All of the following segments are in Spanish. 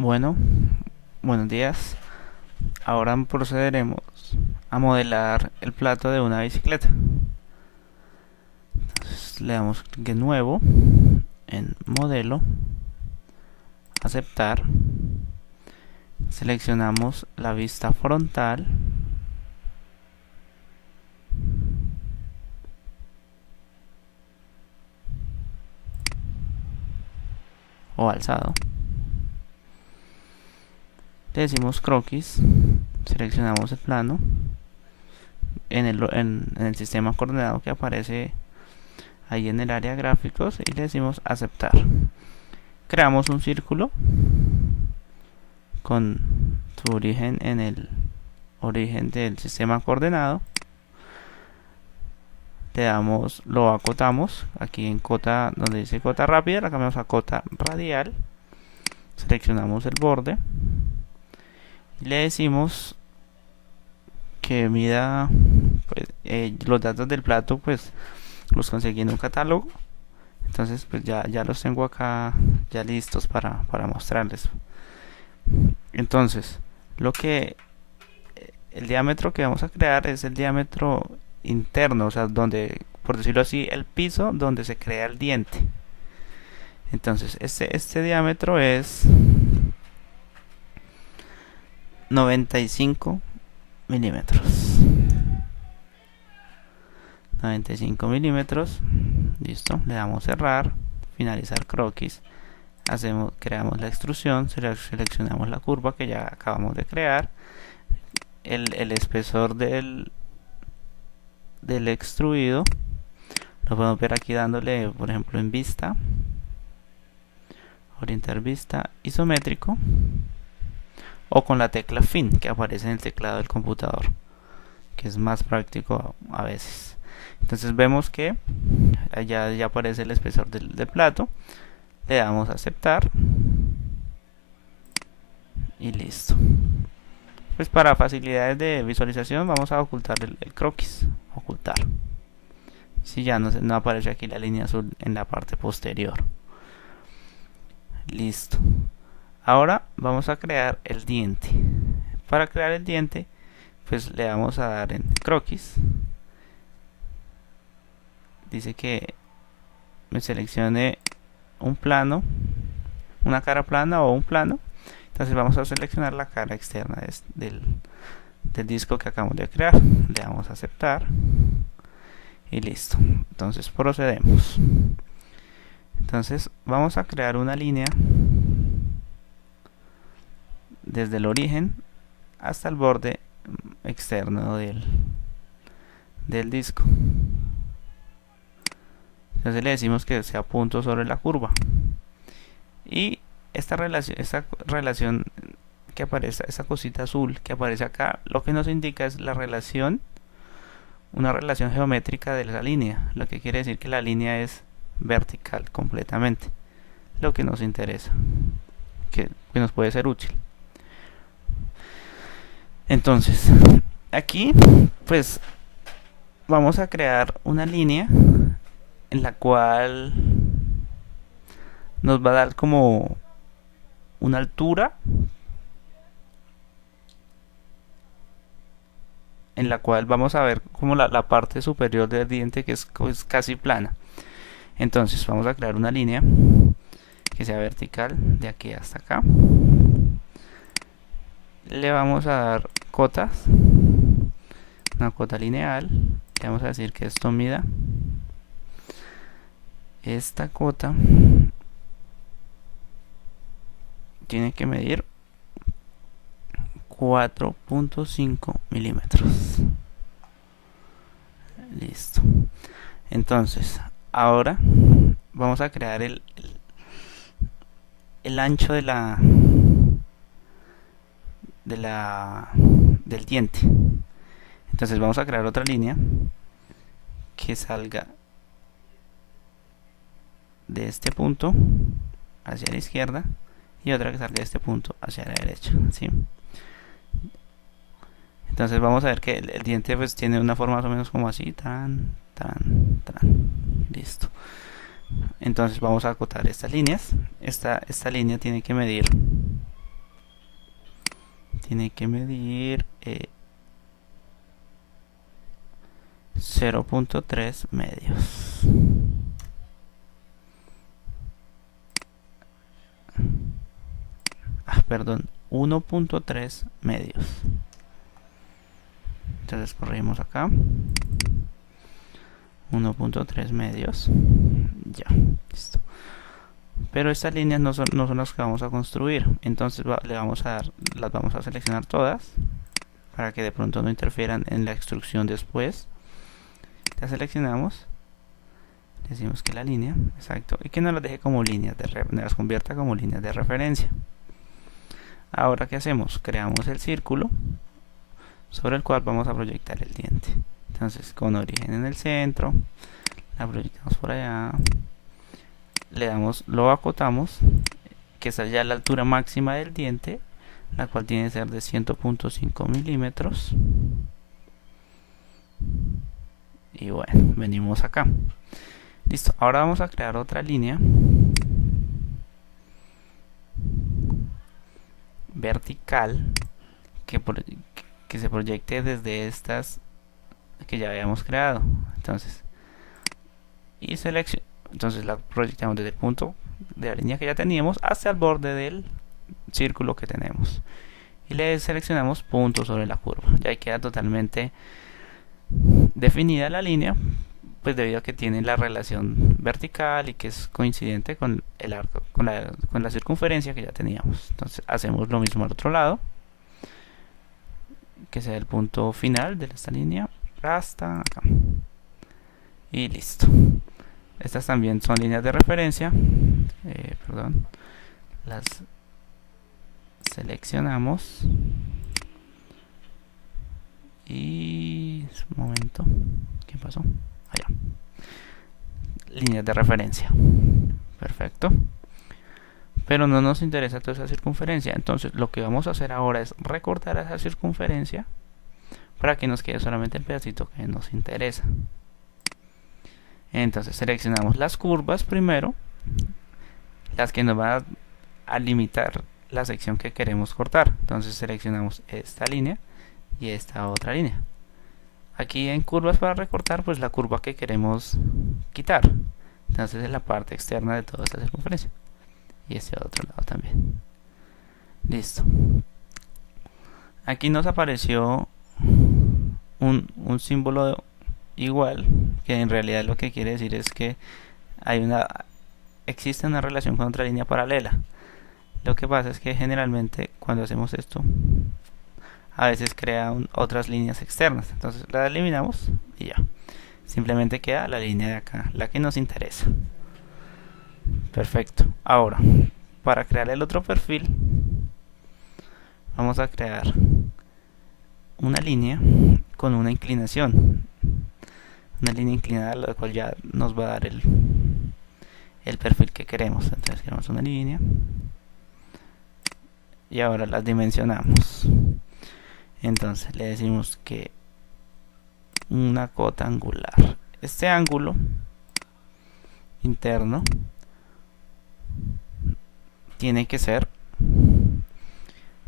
Bueno, buenos días. Ahora procederemos a modelar el plato de una bicicleta. Entonces, le damos clic en nuevo, en modelo, aceptar. Seleccionamos la vista frontal o alzado. Le decimos croquis, seleccionamos el plano en el sistema coordenado que aparece ahí en el área gráficos y le decimos aceptar. Creamos un círculo con su origen en el origen del sistema coordenado. Le damos, lo acotamos aquí en cota, donde dice cota rápida, la cambiamos a cota radial. Seleccionamos el borde y le decimos que mida, pues, los datos del plato, pues los conseguí en un catálogo. Entonces pues ya los tengo acá ya listos para mostrarles. Entonces el diámetro que vamos a crear es el diámetro interno, o sea, donde, por decirlo así, el piso donde se crea el diente. Entonces este diámetro es 95 milímetros. 95 milímetros. Listo, le damos cerrar, finalizar croquis. Creamos la extrusión, seleccionamos la curva que ya acabamos de crear. El espesor del extruido lo podemos ver aquí dándole, por ejemplo, en vista, orientar vista, isométrico, o con la tecla fin que aparece en el teclado del computador, que es más práctico a veces. Entonces vemos que allá ya aparece el espesor del plato. Le damos a aceptar y listo. Pues para facilidades de visualización vamos a ocultar el croquis. Ocultar. Si ya no aparece aquí la línea azul en la parte posterior. Listo. Ahora vamos a crear el diente. Para crear el diente, pues le vamos a dar en croquis. Dice que me seleccione un plano, una cara plana o un plano. Entonces vamos a seleccionar la cara externa del disco que acabamos de crear. Le damos a aceptar y listo. Entonces procedemos. Entonces vamos a crear una línea desde el origen hasta el borde externo del disco. Entonces le decimos que sea punto sobre la curva. Y esta relación que aparece, esta cosita azul que aparece acá, lo que nos indica es la relación, una relación geométrica de la línea, lo que quiere decir que la línea es vertical completamente, lo que nos interesa, que nos puede ser útil. Entonces aquí pues vamos a crear una línea en la cual nos va a dar como una altura en la cual vamos a ver como la parte superior del diente que es casi plana. Entonces vamos a crear una línea que sea vertical de aquí hasta acá. Le vamos a dar cotas, una cota lineal. Le vamos a decir que esto mida, esta cota tiene que medir 4.5 milímetros. Listo. Entonces ahora vamos a crear el ancho del diente. Entonces vamos a crear otra línea que salga de este punto hacia la izquierda y otra que salga de este punto hacia la derecha, ¿sí? Entonces vamos a ver que el diente pues tiene una forma más o menos como así, listo. Entonces vamos a acotar estas líneas. Esta línea tiene que medir tiene que medir 0.3 medios. Perdón, 1.3 medios. Entonces corregimos acá. 1.3 medios. Ya, listo. Pero estas líneas no son las que vamos a construir. Entonces las vamos a seleccionar todas para que de pronto no interfieran en la extrusión después. Las seleccionamos, decimos que la línea, exacto, y que no las deje como líneas las convierta como líneas de referencia. Ahora, ¿qué hacemos? Creamos el círculo sobre el cual vamos a proyectar el diente. Entonces, con origen en el centro, la proyectamos por allá, lo acotamos, que esa ya la altura máxima del diente, la cual tiene que ser de 100.5 milímetros. Y bueno, venimos acá. Listo, ahora vamos a crear otra línea vertical que se proyecte desde estas que ya habíamos creado. Entonces la proyectamos desde el punto de la línea que ya teníamos hasta el borde del círculo que tenemos y le seleccionamos punto sobre la curva. Ya queda totalmente definida la línea, pues debido a que tiene la relación vertical y que es coincidente con el arco, con la circunferencia que ya teníamos. Entonces hacemos lo mismo al otro lado, que sea el punto final de esta línea hasta acá, y listo. Estas también son líneas de referencia. Las seleccionamos y un momento, ¿qué pasó? Allá, líneas de referencia, perfecto. Pero no nos interesa toda esa circunferencia, entonces lo que vamos a hacer ahora es recortar esa circunferencia para que nos quede solamente el pedacito que nos interesa. Entonces seleccionamos las curvas primero, las que nos van a limitar la sección que queremos cortar. Entonces seleccionamos esta línea y esta otra línea. Aquí en curvas para recortar, pues la curva que queremos quitar. Entonces es la parte externa de toda esta circunferencia. Y este otro lado también. Listo. Aquí nos apareció un símbolo igual, que en realidad lo que quiere decir es que existe una relación con otra línea paralela. Lo que pasa es que generalmente cuando hacemos esto, a veces crea otras líneas externas. Entonces la eliminamos y ya. Simplemente queda la línea de acá, la que nos interesa. Perfecto. Ahora, para crear el otro perfil, vamos a crear una línea con una inclinación. Una línea inclinada, la cual ya nos va a dar el perfil que queremos. Entonces creamos una línea y ahora las dimensionamos. Entonces le decimos que una cota angular, este ángulo interno tiene que ser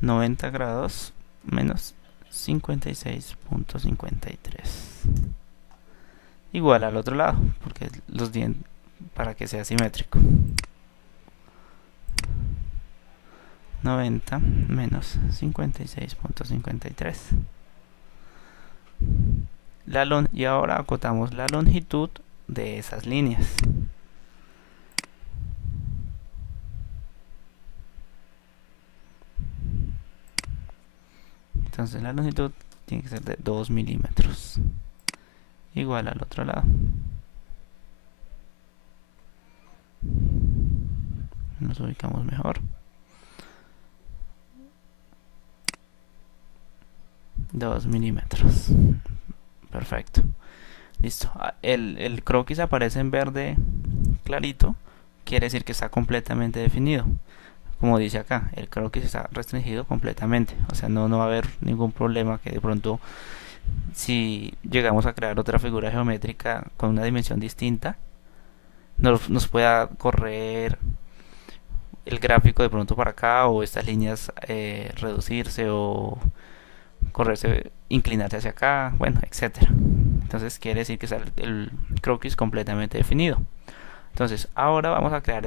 90 grados menos 56.53, igual al otro lado, porque los dientes, para que sea simétrico. 90 menos 56.53. Y ahora acotamos la longitud de esas líneas. Entonces la longitud tiene que ser de 2 milímetros, igual al otro lado. Nos ubicamos mejor. 2 milímetros. Perfecto. Listo. El croquis aparece en verde clarito. Quiere decir que está completamente definido. Como dice acá, el croquis está restringido completamente. O sea, no va a haber ningún problema que de pronto, si llegamos a crear otra figura geométrica con una dimensión distinta, nos pueda correr el gráfico de pronto para acá, o estas líneas reducirse o correrse, inclinarse hacia acá, bueno, etcétera. Entonces quiere decir que sale el croquis completamente definido. Entonces ahora vamos a crear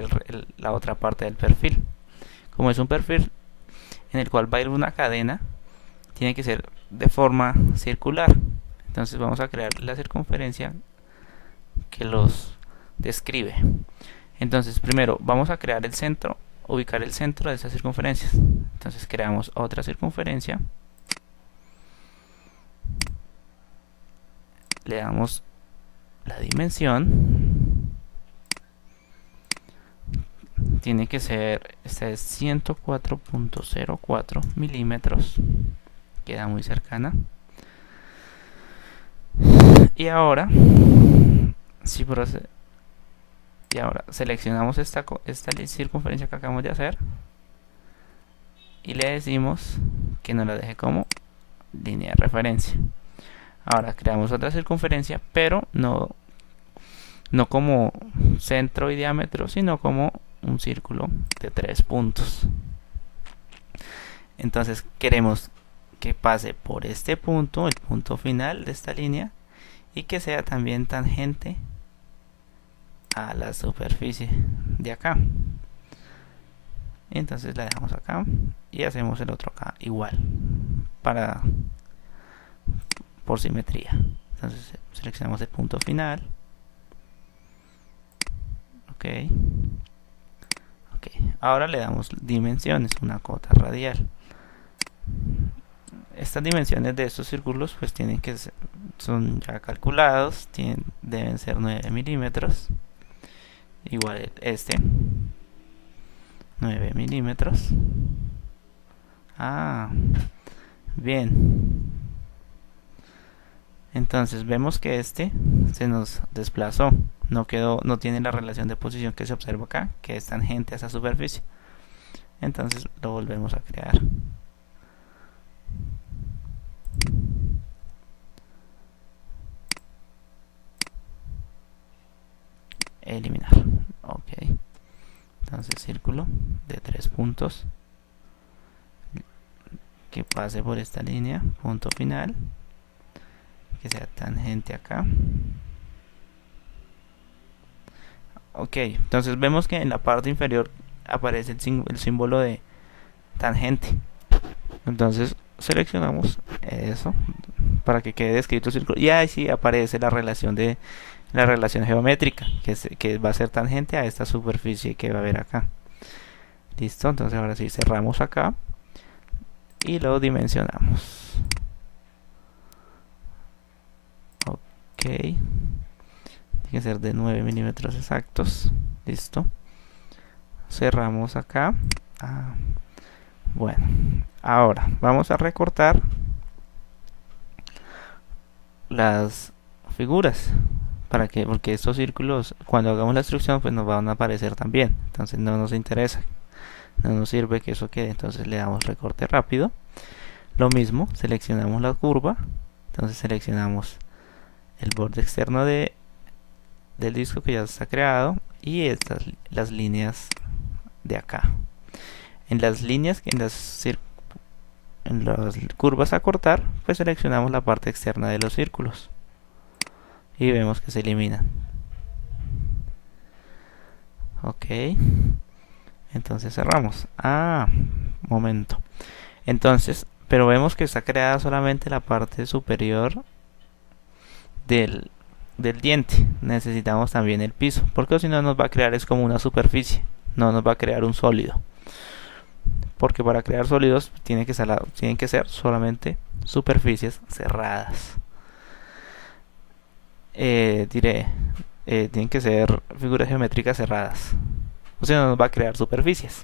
la otra parte del perfil. Como es un perfil en el cual va a ir una cadena, tiene que ser de forma circular. Entonces vamos a crear la circunferencia que los describe. Entonces primero vamos a crear el centro, ubicar el centro de esas circunferencias. Entonces creamos otra circunferencia, le damos la dimensión, tiene que ser, esta es 104.04 milímetros, queda muy cercana. Y ahora, si procede, y ahora seleccionamos esta circunferencia que acabamos de hacer y le decimos que nos la deje como línea de referencia. Ahora creamos otra circunferencia, pero no como centro y diámetro, sino como un círculo de 3 puntos. Entonces queremos que pase por este punto, el punto final de esta línea, y que sea también tangente a la superficie de acá. Entonces la dejamos acá y hacemos el otro acá igual, por simetría. Entonces seleccionamos el punto final. Ok. Ahora le damos dimensiones, una cota radial. Estas dimensiones de estos círculos pues tienen que ser, son ya calculados, deben ser 9 milímetros, igual este 9 milímetros. Bien, entonces vemos que este se nos desplazó, no tiene la relación de posición que se observa acá, que es tangente a esa superficie. Entonces lo volvemos a crear. Eliminar. Ok. Entonces círculo de 3 puntos que pase por esta línea, punto final, que sea tangente acá. Ok, entonces vemos que en la parte inferior aparece el símbolo de tangente. Entonces seleccionamos eso para que quede descrito el círculo, y ahí sí aparece la relación geométrica, que va a ser tangente a esta superficie que va a ver acá. Listo, entonces ahora sí cerramos acá y lo dimensionamos. Ok, tiene que ser de 9 milímetros exactos. Listo, cerramos acá. Bueno, ahora vamos a recortar las figuras porque estos círculos, cuando hagamos la extrusión, pues nos van a aparecer también. Entonces no nos interesa, no nos sirve que eso quede. Entonces le damos recorte rápido. Lo mismo, seleccionamos la curva. Entonces seleccionamos el borde externo del disco que ya está creado, y las líneas de acá. En las curvas a cortar, pues seleccionamos la parte externa de los círculos y vemos que se eliminan. Ok, entonces cerramos. Momento. Entonces, pero vemos que está creada solamente la parte superior del diente. Necesitamos también el piso, porque si no nos va a crear es como una superficie, no nos va a crear un sólido. Porque para crear sólidos tienen que ser solamente superficies cerradas. Tienen que ser figuras geométricas cerradas, o sea, no nos va a crear superficies.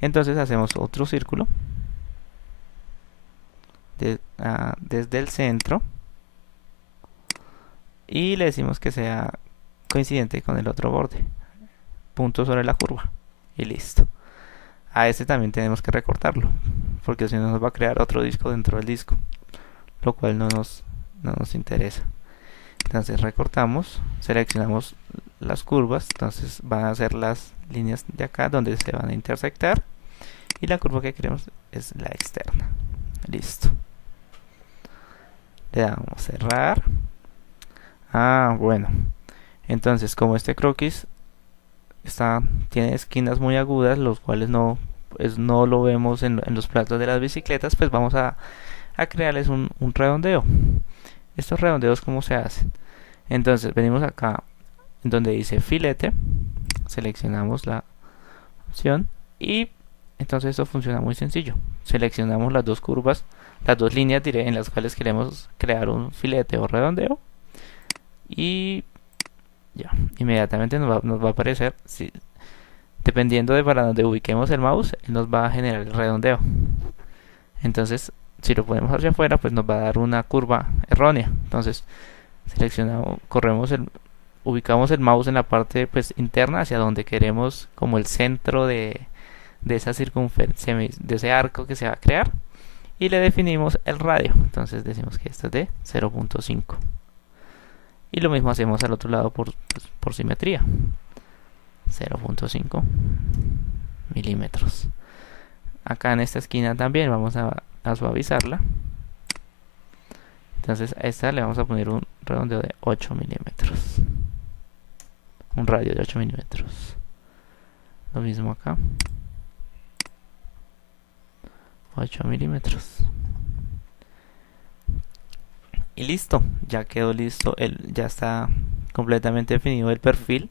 Entonces hacemos otro círculo desde el centro y le decimos que sea coincidente con el otro borde, punto sobre la curva, y listo. A este también tenemos que recortarlo, porque si no nos va a crear otro disco dentro del disco, lo cual no nos interesa. Entonces recortamos, seleccionamos las curvas, entonces van a ser las líneas de acá donde se van a intersectar, y la curva que queremos es la externa. Listo. Le damos cerrar. Bueno, entonces como este croquis tiene esquinas muy agudas, los cuales no lo vemos en los platos de las bicicletas, pues vamos a crearles un redondeo. Estos redondeos, ¿cómo se hacen? Entonces venimos acá donde dice filete, seleccionamos la opción, y entonces esto funciona muy sencillo. Seleccionamos las dos curvas, las dos líneas en las cuales queremos crear un filete o redondeo, y ya, inmediatamente nos va a aparecer, dependiendo de para donde ubiquemos el mouse, nos va a generar el redondeo. Entonces, si lo ponemos hacia afuera, pues nos va a dar una curva errónea. Entonces, seleccionamos, ubicamos el mouse en la parte pues interna, hacia donde queremos, como el centro de esa circunferencia, de ese arco que se va a crear, y le definimos el radio. Entonces decimos que esto es de 0.5, y lo mismo hacemos al otro lado por simetría, 0.5 milímetros. Acá en esta esquina también vamos a suavizarla. Entonces a esta le vamos a poner un redondeo de 8 milímetros, un radio de 8 milímetros. Lo mismo acá, 8 milímetros. Y listo, ya quedó listo, ya está completamente definido el perfil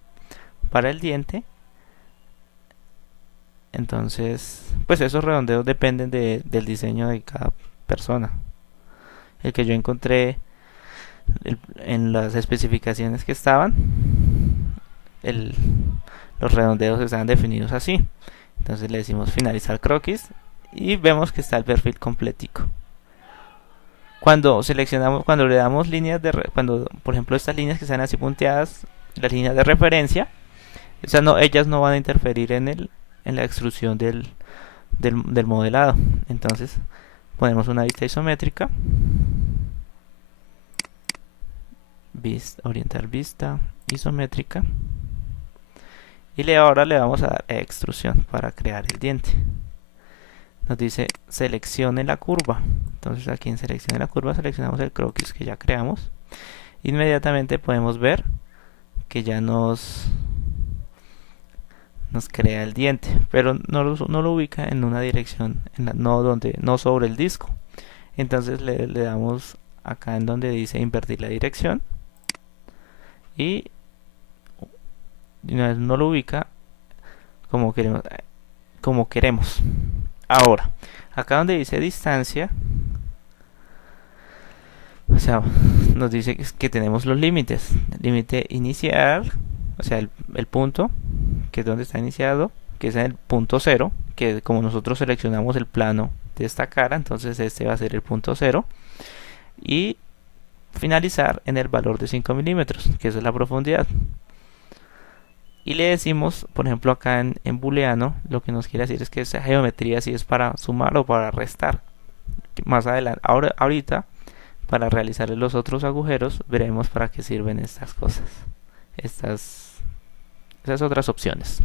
para el diente. Entonces, pues esos redondeos dependen del diseño de cada persona. El que yo encontré en las especificaciones que estaban, los redondeos están definidos así. Entonces le decimos finalizar croquis y vemos que está el perfil completico. Cuando le damos líneas cuando por ejemplo estas líneas que están así punteadas, las líneas de referencia, ellas no van a interferir en la extrusión del modelado. Entonces ponemos una vista isométrica, orientar vista isométrica, y ahora le vamos a dar extrusión para crear el diente. Nos dice seleccione la curva. Entonces aquí en seleccione la curva seleccionamos el croquis que ya creamos. Inmediatamente podemos ver que ya nos crea el diente, pero no lo ubica en una dirección, no sobre el disco. Entonces le damos acá en donde dice invertir la dirección, y no lo ubica como queremos. Ahora, acá donde dice distancia, o sea, nos dice que tenemos los límites. Límite inicial, o sea, el punto, que es donde está iniciado, que es en el punto 0, que como nosotros seleccionamos el plano de esta cara, entonces este va a ser el punto 0. Y finalizar en el valor de 5 milímetros, que esa es la profundidad. Y le decimos, por ejemplo acá en booleano, lo que nos quiere decir es que esa geometría si es para sumar o para restar. Más adelante, ahorita, para realizar los otros agujeros, veremos para qué sirven estas cosas, esas otras opciones.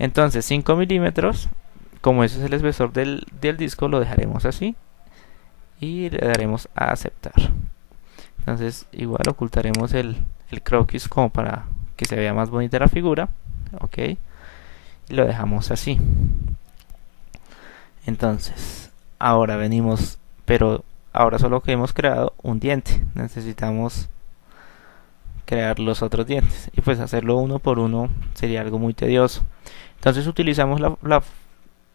Entonces 5 milímetros, como ese es el espesor del disco, lo dejaremos así y le daremos a aceptar. Entonces igual ocultaremos el croquis como para que se vea más bonita la figura. Ok, y lo dejamos así. Entonces ahora venimos, pero ahora solo que hemos creado un diente, necesitamos crear los otros dientes, y pues hacerlo uno por uno sería algo muy tedioso. Entonces utilizamos la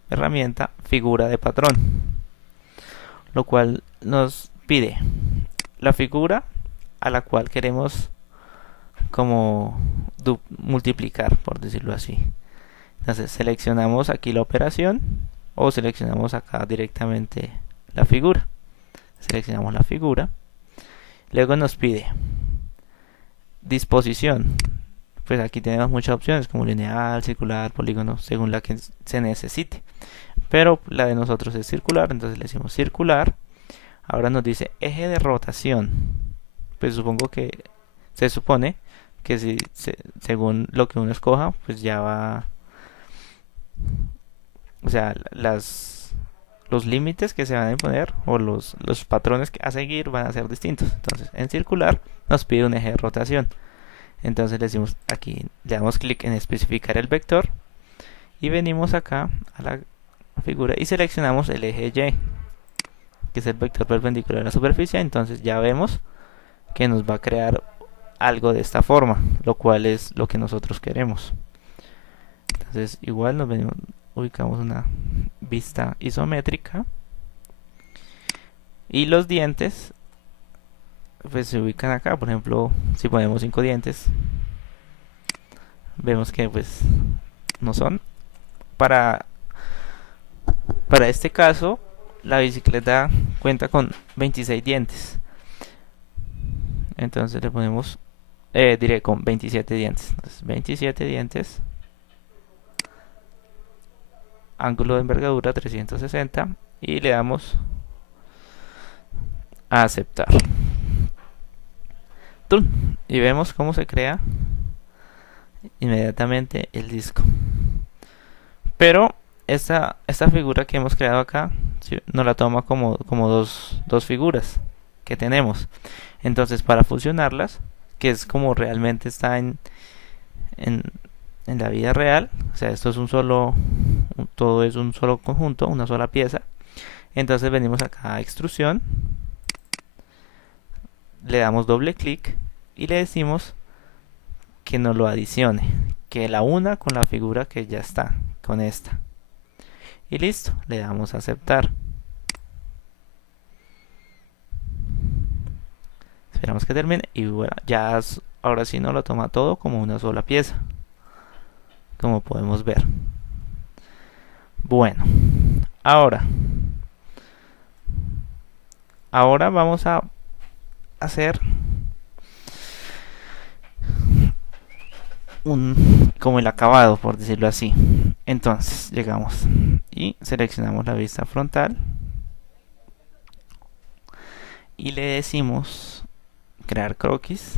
herramienta figura de patrón, lo cual nos pide la figura a la cual queremos como multiplicar, por decirlo así. Entonces seleccionamos aquí la operación, o seleccionamos acá directamente la figura. Seleccionamos la figura, luego nos pide disposición. Pues aquí tenemos muchas opciones como lineal, circular, polígono, según la que se necesite, pero la de nosotros es circular, entonces le decimos circular. Ahora nos dice eje de rotación, pues se supone que si, según lo que uno escoja, pues ya va, o sea, los límites que se van a imponer o los patrones a seguir van a ser distintos. Entonces, en circular nos pide un eje de rotación. Entonces le decimos aquí, le damos clic en especificar el vector y venimos acá a la figura y seleccionamos el eje Y, que es el vector perpendicular a la superficie. Entonces ya vemos que nos va a crear algo de esta forma, lo cual es lo que nosotros queremos. Entonces igual nos venimos, ubicamos una vista isométrica y los dientes pues se ubican acá. Por ejemplo, si ponemos 5 dientes, vemos que pues no son. Para este caso, la bicicleta cuenta con 26 dientes. Entonces le ponemos, diré con 27 dientes. Entonces, 27 dientes. Ángulo de envergadura 360. Y le damos a aceptar. Y vemos cómo se crea inmediatamente el disco. Pero esta figura que hemos creado acá nos la toma como dos figuras que tenemos. Entonces, para fusionarlas, que es como realmente está en la vida real, o sea, esto es todo es un solo conjunto, una sola pieza. Entonces venimos acá a extrusión, le damos doble clic y le decimos que nos lo adicione, que la una con la figura que ya está, con esta. Y listo, le damos a aceptar. Esperamos que termine y bueno, ya ahora sí nos lo toma todo como una sola pieza, como podemos ver. Bueno, ahora vamos a hacer como el acabado, por decirlo así. Entonces llegamos y seleccionamos la vista frontal y le decimos crear croquis.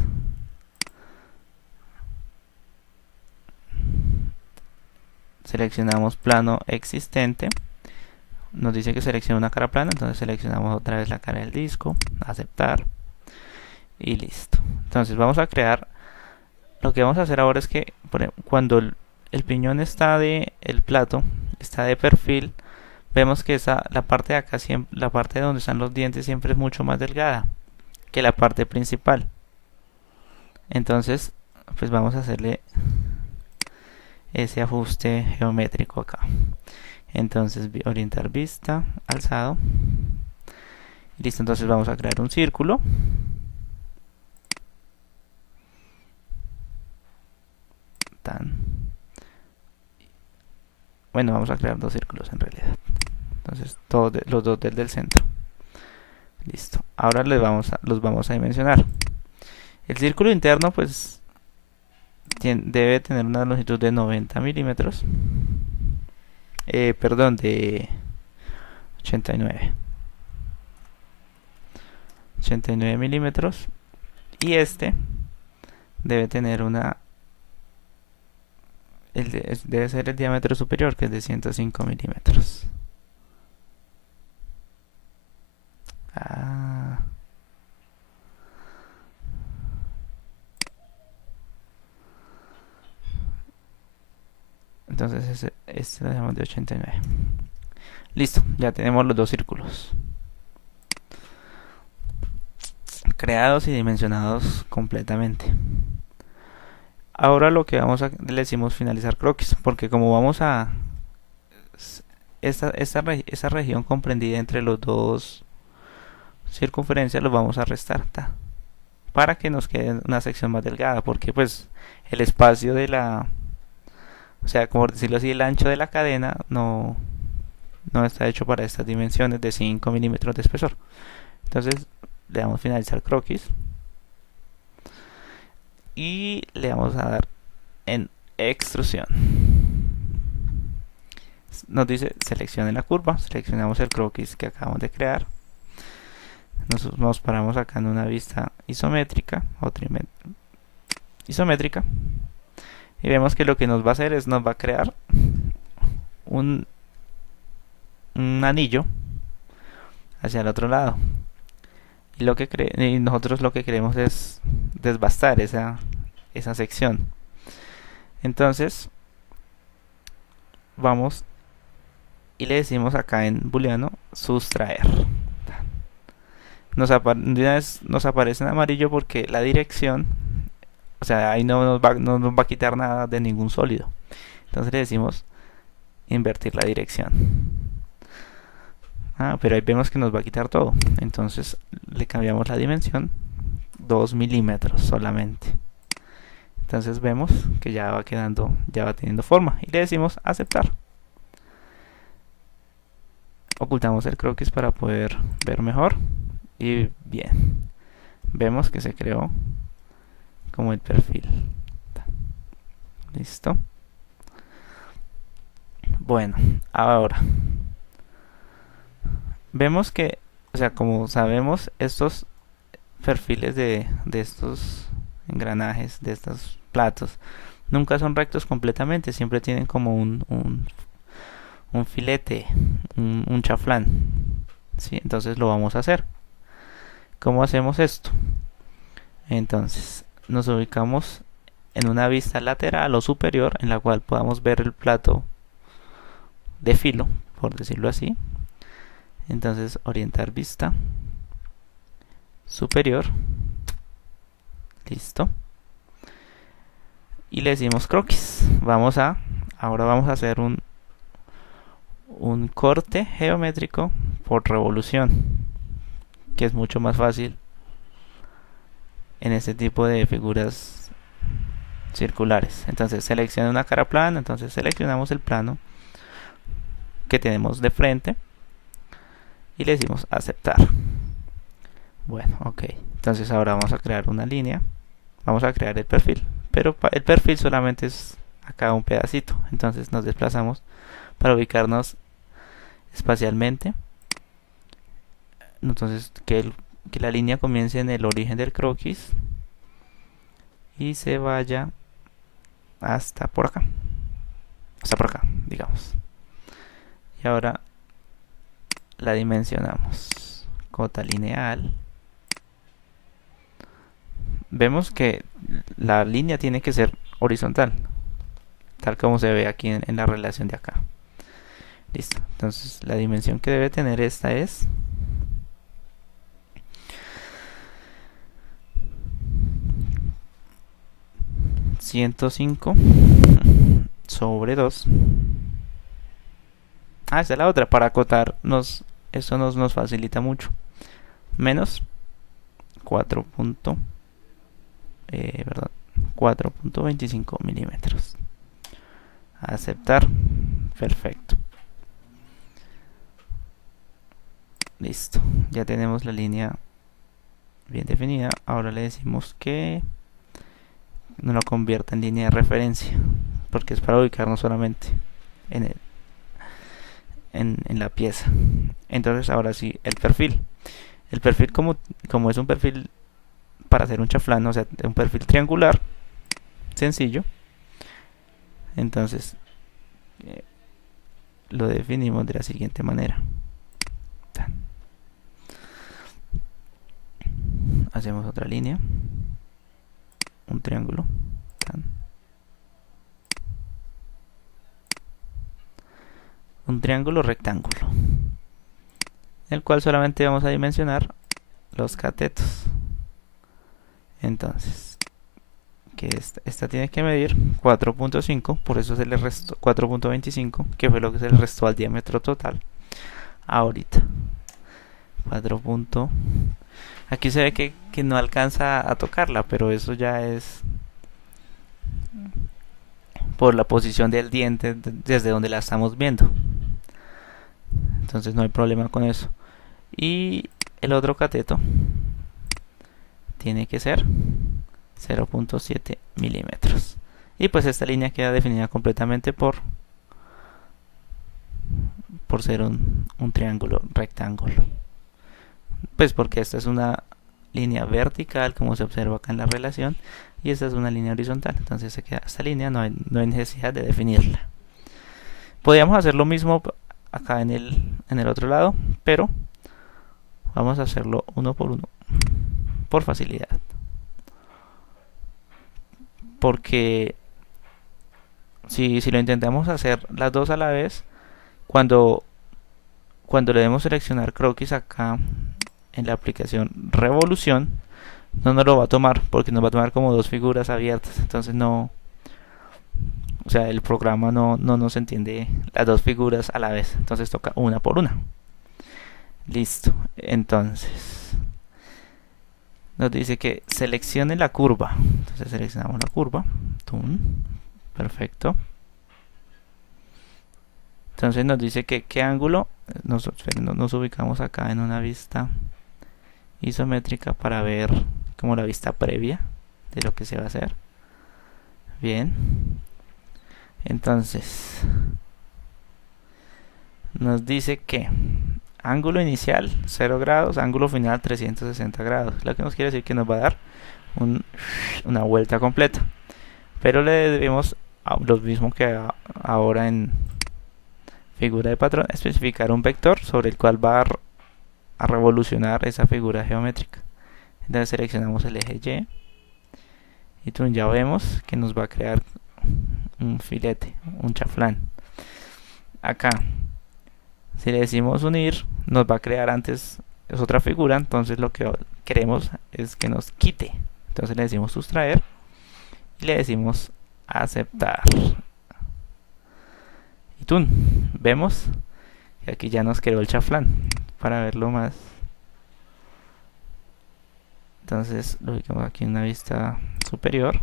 Seleccionamos plano existente. Nos dice que seleccione una cara plana, entonces seleccionamos otra vez la cara del disco, aceptar y listo. Entonces vamos a crear, lo que vamos a hacer ahora es que cuando el piñón está el plato está de perfil, vemos que la parte de acá, la parte donde están los dientes siempre es mucho más delgada que la parte principal. Entonces pues vamos a hacerle ese ajuste geométrico acá. Entonces orientar vista, alzado. Listo, entonces vamos a crear un círculo. Bueno, vamos a crear dos círculos en realidad. Entonces los dos del centro. Listo. Ahora los vamos a dimensionar. El círculo interno pues debe tener una longitud de 90 milímetros. Perdón, de 89 milímetros. Y este debe tener debe ser el diámetro superior, que es de 105 milímetros. Entonces este lo dejamos de 89. Listo, ya tenemos los dos círculos creados y dimensionados completamente. Ahora lo que le decimos finalizar croquis, porque como vamos a esa región comprendida entre los dos circunferencias, los vamos a restar para que nos quede una sección más delgada, porque pues el espacio o sea, como decirlo así, el ancho de la cadena no está hecho para estas dimensiones de 5 milímetros de espesor. Entonces le damos finalizar croquis y le vamos a dar en extrusión. Nos dice seleccione la curva, seleccionamos el croquis que acabamos de crear, nos paramos acá en una vista isométrica o isométrica y vemos que lo que nos va a hacer es nos va a crear un anillo hacia el otro lado. Y nosotros lo que queremos es desbastar esa sección. Entonces vamos y le decimos acá en booleano sustraer. De una vez nos aparece en amarillo porque la dirección, o sea, ahí no nos va a quitar nada de ningún sólido. Entonces le decimos invertir la dirección. Pero ahí vemos que nos va a quitar todo. Entonces le cambiamos la dimensión 2 milímetros solamente. Entonces vemos que ya va teniendo forma y le decimos aceptar. Ocultamos el croquis para poder ver mejor y bien, vemos que se creó como el perfil. Listo. Bueno, ahora vemos que, o sea, como sabemos, estos perfiles de estos engranajes, de estos platos, nunca son rectos completamente, siempre tienen como un filete, un chaflán, ¿sí? Entonces lo vamos a hacer. ¿Cómo hacemos esto? Entonces nos ubicamos en una vista lateral o superior en la cual podamos ver el plato de filo, por decirlo así. Entonces orientar vista superior, listo, y le decimos croquis. Ahora vamos a hacer un corte geométrico por revolución, que es mucho más fácil en este tipo de figuras circulares. Entonces selecciona una cara plana, entonces seleccionamos el plano que tenemos de frente y le decimos aceptar. Bueno, ok, entonces ahora vamos a crear una línea, vamos a crear el perfil, pero el perfil solamente es acá un pedacito. Entonces nos desplazamos para ubicarnos espacialmente. Entonces que la línea comience en el origen del croquis y se vaya hasta por acá, digamos. Y ahora la dimensionamos, cota lineal. Vemos que la línea tiene que ser horizontal, tal como se ve aquí en la relación de acá. Listo, entonces la dimensión que debe tener esta es 105 sobre 2. Esta es la otra. Para acotar, eso nos facilita mucho. Menos 4.25 milímetros. Aceptar. Perfecto. Listo. Ya tenemos la línea bien definida. Ahora le decimos que no lo convierta en línea de referencia, porque es para ubicarnos solamente en la pieza. Entonces ahora sí, el perfil como es un perfil para hacer un chaflán, o sea, un perfil triangular sencillo, entonces lo definimos de la siguiente manera. Hacemos otra línea, un triángulo, un triángulo rectángulo, el cual solamente vamos a dimensionar los catetos. Entonces, que esta tiene que medir 4.5, por eso se le restó 4.25, que fue lo que se le restó al diámetro total. Ahorita 4. Aquí se ve que no alcanza a tocarla, pero eso ya es por la posición del diente desde donde la estamos viendo. Entonces no hay problema con eso. Y el otro cateto tiene que ser 0.7 milímetros. Y pues esta línea queda definida completamente por ser un triángulo rectángulo. Pues porque esta es una línea vertical, como se observa acá en la relación, y esta es una línea horizontal, entonces se queda esta línea, no hay necesidad de definirla. Podríamos hacer lo mismo acá en el otro lado, pero vamos a hacerlo uno por uno, por facilidad. Porque si lo intentamos hacer las dos a la vez, cuando le demos seleccionar croquis acá en la aplicación revolución, no nos lo va a tomar, porque nos va a tomar como dos figuras abiertas, entonces no, o sea, el programa no nos entiende las dos figuras a la vez, entonces toca una por una. Listo, entonces nos dice que seleccione la curva, entonces seleccionamos la curva, ¡tum! Perfecto. Entonces nos dice que qué ángulo, nos ubicamos acá en una vista isométrica para ver como la vista previa de lo que se va a hacer. Bien, entonces nos dice que ángulo inicial 0 grados, ángulo final 360 grados, lo que nos quiere decir que nos va a dar una vuelta completa, pero le debemos lo mismo que ahora en figura de patrón, especificar un vector sobre el cual va a revolucionar esa figura geométrica. Entonces seleccionamos el eje Y ya vemos que nos va a crear un filete, un chaflán. Acá, si le decimos unir, nos va a crear antes es otra figura, entonces lo que queremos es que nos quite. Entonces le decimos sustraer y le decimos aceptar. Y vemos que aquí ya nos creó el chaflán. Para verlo más, entonces lo ubicamos aquí en una vista superior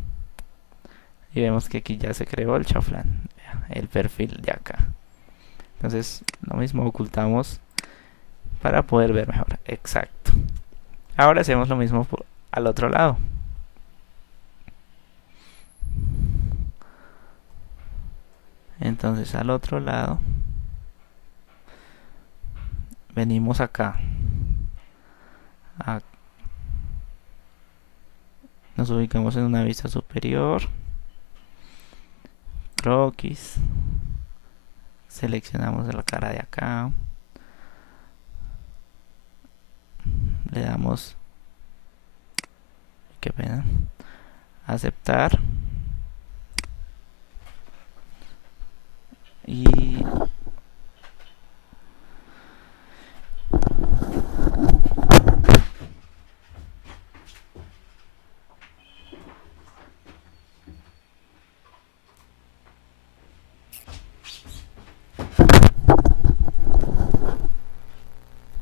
y vemos que aquí ya se creó el chaflán, el perfil de acá. Entonces lo mismo, ocultamos para poder ver mejor. Exacto. Ahora hacemos lo mismo al otro lado. Entonces al otro lado venimos acá. Nos ubicamos en una vista superior. Croquis. Seleccionamos la cara de acá. Le damos, qué pena, aceptar. Y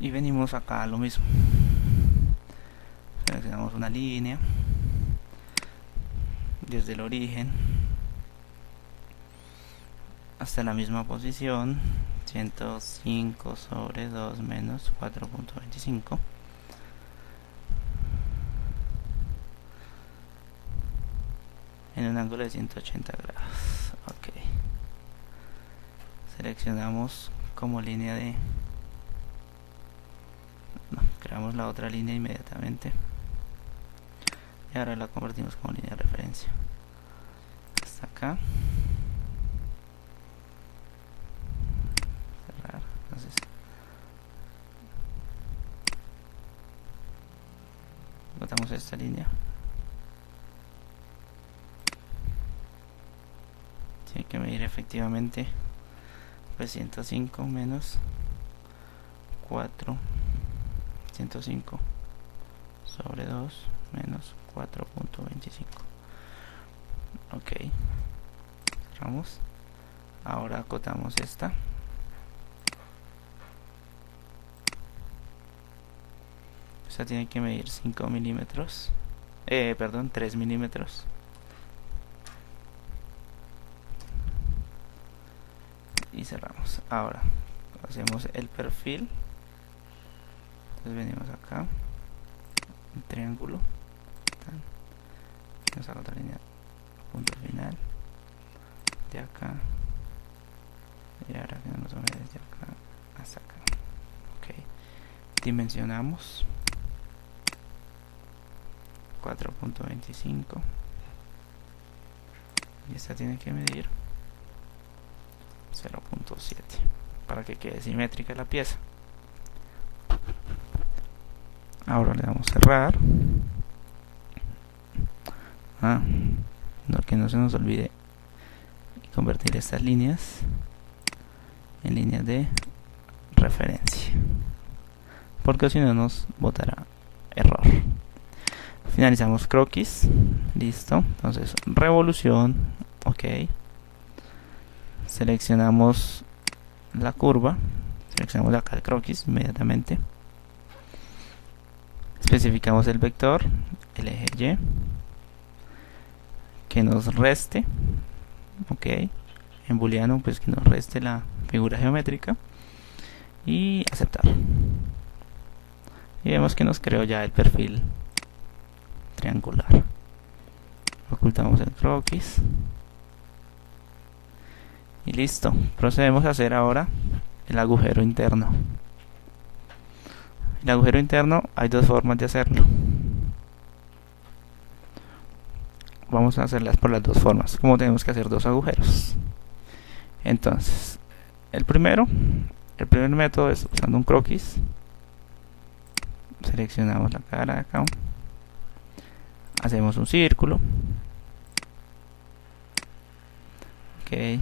venimos acá a lo mismo. Seleccionamos una línea desde el origen hasta la misma posición, 105 sobre 2 menos 4.25. En un ángulo de 180 grados. Ok. Seleccionamos como línea de... No, creamos la otra línea inmediatamente. Y ahora la convertimos como línea de referencia. Hasta acá. Cerrar. Entonces, botamos esta línea. Tiene que medir efectivamente pues 105 menos 4, 105 sobre 2 menos 4.25. Ok, cerramos. Ahora acotamos esta. Esta tiene que medir 5 milímetros, perdón, 3 milímetros. Y cerramos. Ahora hacemos el perfil. Entonces venimos acá, un triángulo, nos hago otra línea, punto final de acá, y ahora que nos vamos desde acá hasta acá. Ok, dimensionamos 4.25 y esta tiene que medir 0.7 para que quede simétrica la pieza. Ahora le damos a cerrar. Que no se nos olvide convertir estas líneas en líneas de referencia, porque si no nos botará error. Finalizamos croquis, listo. Entonces revolución, ok. Seleccionamos la curva, seleccionamos acá el croquis inmediatamente. Especificamos el vector, el eje Y, que nos reste, ok, en booleano pues que nos reste la figura geométrica, y aceptar. Y vemos que nos creó ya el perfil triangular. Ocultamos el croquis y listo. Procedemos a hacer ahora el agujero interno. El agujero interno hay dos formas de hacerlo. Vamos a hacerlas por las dos formas. Como tenemos que hacer dos agujeros. Entonces, el primer método es usando un croquis. Seleccionamos la cara de acá. Hacemos un círculo. Ok.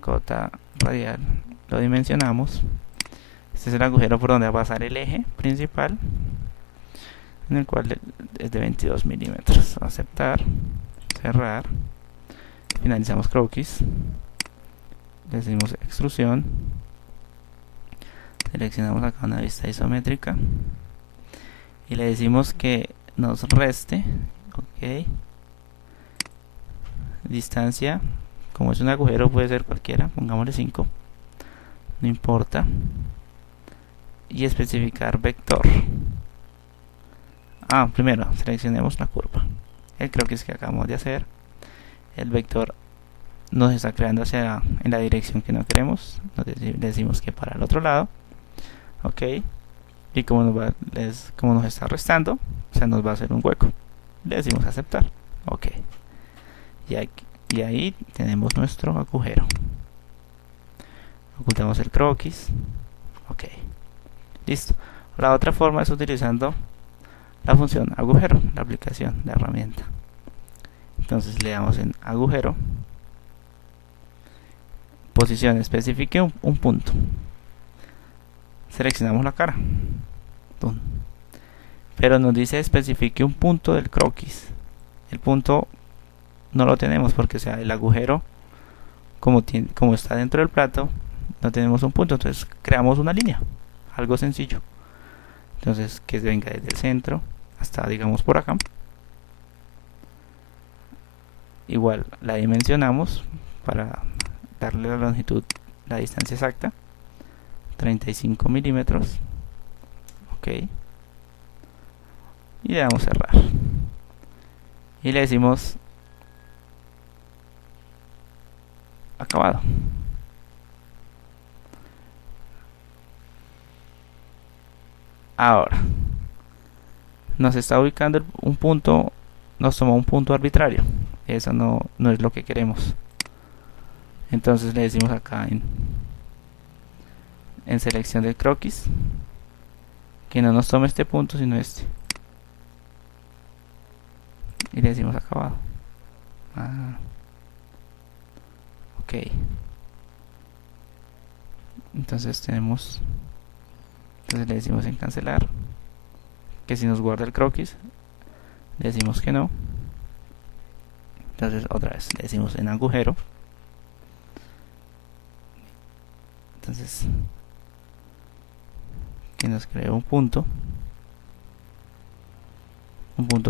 Cota radial. Lo dimensionamos. Este es el agujero por donde va a pasar el eje principal, en el cual es de 22 milímetros. Aceptar, cerrar, finalizamos croquis, le decimos extrusión, seleccionamos acá una vista isométrica y le decimos que nos reste, ok, distancia, como es un agujero puede ser cualquiera, pongámosle 5, no importa, y especificar vector. Primero seleccionemos la curva, el croquis que acabamos de hacer, el vector nos está creando en la dirección que no queremos, le decimos que para el otro lado, ok, y como nos está restando, o sea, nos va a hacer un hueco, le decimos aceptar, ok, y ahí tenemos nuestro agujero. Ocultamos el croquis, ok, listo. La otra forma es utilizando la función agujero, la aplicación, la herramienta. Entonces le damos en agujero, posición, especifique un punto, seleccionamos la cara, pero nos dice especifique un punto del croquis. El punto no lo tenemos porque, o sea, el agujero como está dentro del plato, no tenemos un punto, entonces creamos una línea, algo sencillo. Entonces que venga desde el centro hasta, digamos, por acá. Igual la dimensionamos para darle la longitud, la distancia exacta, 35 milímetros, ok, y le damos cerrar y le decimos acabado. Ahora nos está ubicando un punto, nos toma un punto arbitrario, eso no es lo que queremos. Entonces le decimos acá en selección del croquis que no nos tome este punto sino este, y le decimos acabado. Ok, entonces le decimos en cancelar, que si nos guarda el croquis, le decimos que no. Entonces otra vez le decimos en agujero, entonces que nos cree un punto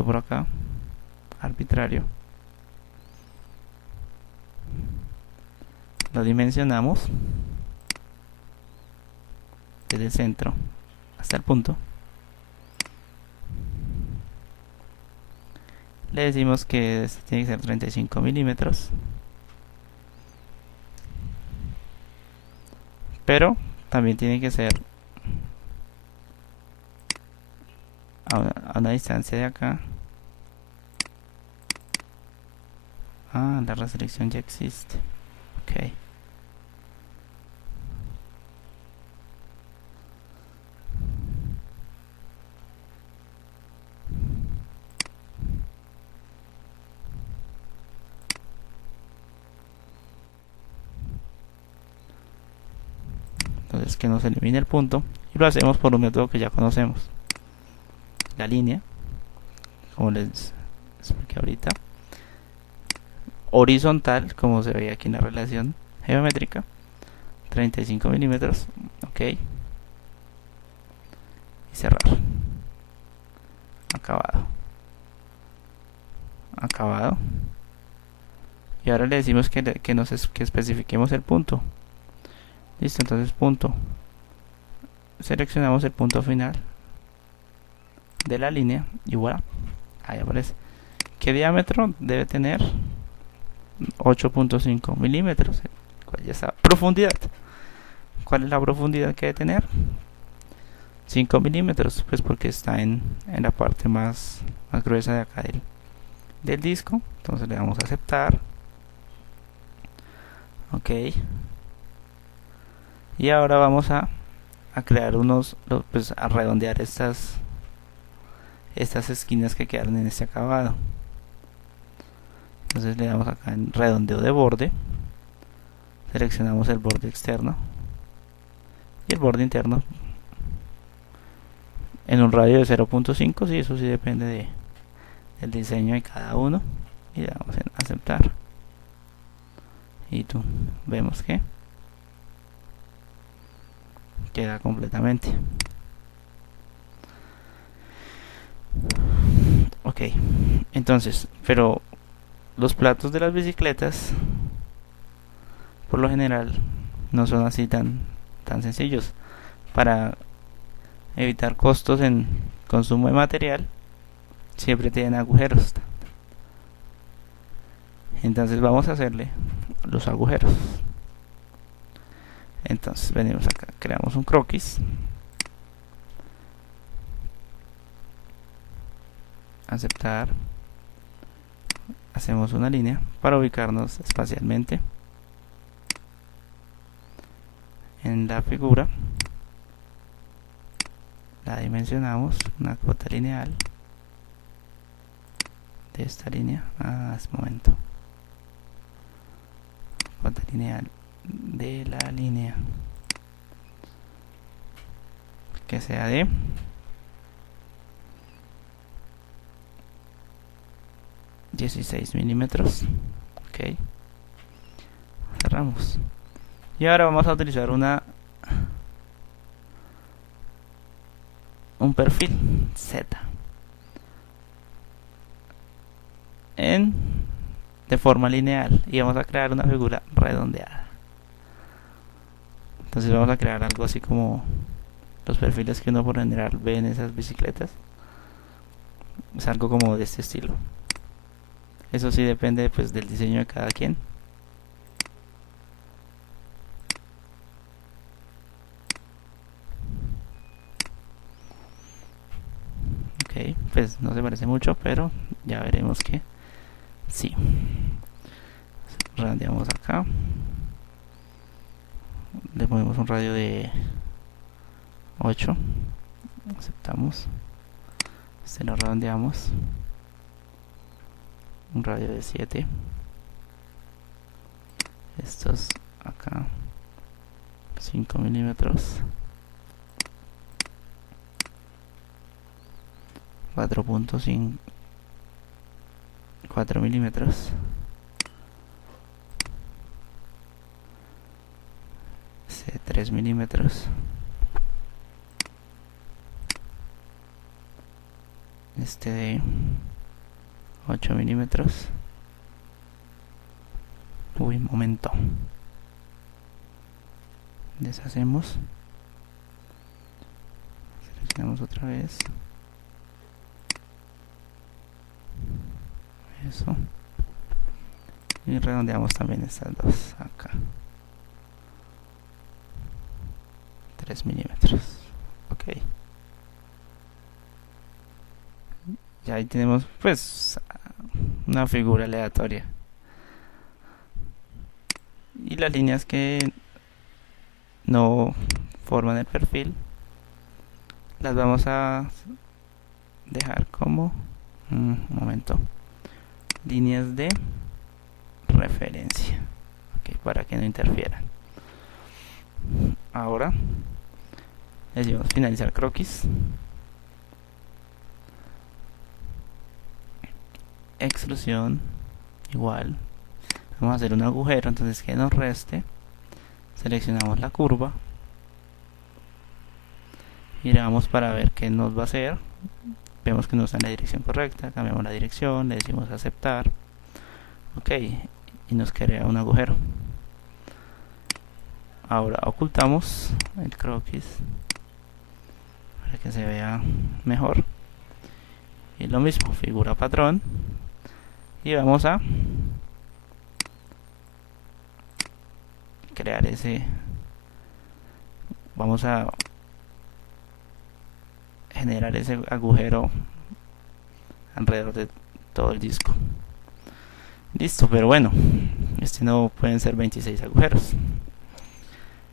por acá arbitrario, lo dimensionamos desde el centro hasta el punto, le decimos que este tiene que ser 35 milímetros, pero también tiene que ser a una distancia de acá Ah, la reselección ya existe. Ok. Entonces que nos elimine el punto. Y lo hacemos por un método que ya conocemos. La línea, como les expliqué ahorita. Horizontal, como se ve aquí en la relación geométrica. 35 milímetros. Ok. Y cerrar. Acabado. Acabado. Y ahora le decimos que especifiquemos el punto. Listo, entonces punto. Seleccionamos el punto final de la línea y voilà, ahí aparece. ¿Qué diámetro debe tener? 8.5 milímetros. ¿Cuál es esa profundidad? ¿Cuál es la profundidad que debe tener? 5 milímetros, pues porque está en la parte más gruesa de acá del disco. Entonces le damos a aceptar. Ok. Y ahora vamos a crear pues a redondear estas esquinas que quedaron en este acabado. Entonces le damos acá en redondeo de borde, seleccionamos el borde externo y el borde interno en un radio de 0.5. sí, eso sí depende del diseño de cada uno, y le damos en aceptar y vemos que queda completamente. Ok, entonces, pero los platos de las bicicletas por lo general no son así tan sencillos. Para evitar costos en consumo de material, siempre tienen agujeros. Entonces vamos a hacerle los agujeros. Entonces venimos acá, creamos un croquis, aceptar, hacemos una línea para ubicarnos espacialmente en la figura, la dimensionamos, una cuota lineal de esta línea, momento, cuota lineal de la línea que sea de 16 milímetros. Ok, cerramos. Y ahora vamos a utilizar un perfil Z de forma lineal, y vamos a crear una figura redondeada. Entonces vamos a crear algo así como los perfiles que uno por general ve en esas bicicletas. Es algo como de este estilo. Eso sí depende pues del diseño de cada quien. Ok, pues no se parece mucho, pero ya veremos que sí. Redondeamos acá. Le ponemos un radio de 8. Aceptamos. Este lo redondeamos. Un radio de 7. Estos acá 5 milímetros. 4.5, 4 milímetros. 3 milímetros. Este de 8 milímetros. Uy, momento. Deshacemos. Seleccionamos otra vez. Eso. Y redondeamos también estas dos acá. 3 milímetros. Ok. Ya ahí tenemos pues una figura aleatoria y las líneas que no forman el perfil las vamos a dejar como un momento, líneas de referencia, okay, para que no interfieran. Ahora le decimos finalizar croquis, extrusión igual, vamos a hacer un agujero, entonces que nos reste, seleccionamos la curva, giramos para ver qué nos va a hacer, vemos que no está en la dirección correcta, cambiamos la dirección, le decimos aceptar, ok, y nos crea un agujero. Ahora ocultamos el croquis para que se vea mejor, y lo mismo, figura patrón, y vamos a crear vamos a generar ese agujero alrededor de todo el disco. Listo, pero bueno, no pueden ser 26 agujeros,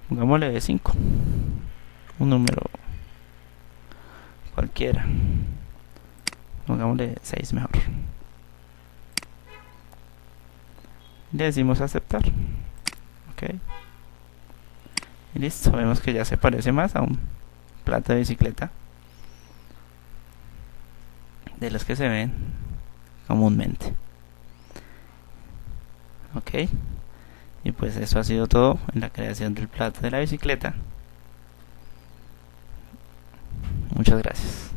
pongámosle de 5, un número cualquiera, pongámosle 6 mejor, le decimos aceptar, ok, y listo, vemos que ya se parece más a un plato de bicicleta de los que se ven comúnmente. Ok, y pues eso ha sido todo en la creación del plato de la bicicleta. Muchas gracias.